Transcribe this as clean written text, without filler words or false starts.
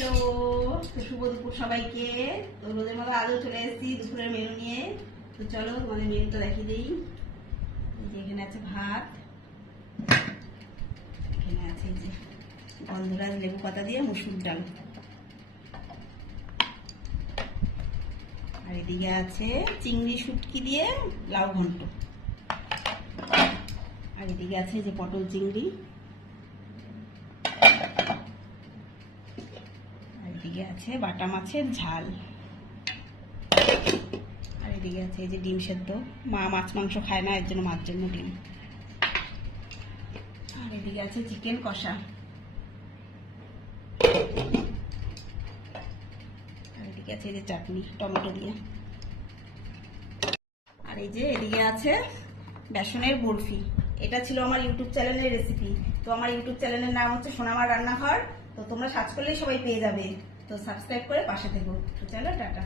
Hello, শুভ দুপুর সবাইকে। তো রোজের মতো আজও চলে এসেছি দুপুরের মেনু নিয়ে। তো চলো তোমাদের মেনুটা দেখিয়ে দিই। এখানে আছে ভাত, এখানে আছে এই যে গন্ধরাজ লেবু পাতা দিয়ে মসুর ডাল, আর এদিকে আছে চিংড়ি শুটকি দিয়ে লাউ ঘন্ট, আর এদিকে আছে যে পটল চিংড়ি, এদিকে আছে বাটা মাছের ঝাল, আর এদিকে আছে এই যে ডিম সেদ্ধ। মা মাছ মাংস খায় না, এর জন্য মার জন্য ডিম। আর এদিকে আছে চিকেন কষা, আর এদিকে আছে এই যে চাটনি টমেটো দিয়ে, আর এই যে এদিকে আছে বেসনের বরফি। এটা ছিল আমার ইউটিউব চ্যানেলের রেসিপি। তো আমার ইউটিউব চ্যানেলের নাম হচ্ছে সোনামার রান্নাঘর। তো তোমরা সার্চ করলেই সবাই পেয়ে যাবে। তো সাবস্ক্রাইব করে পাশে থেকো। তো চলো টাটা।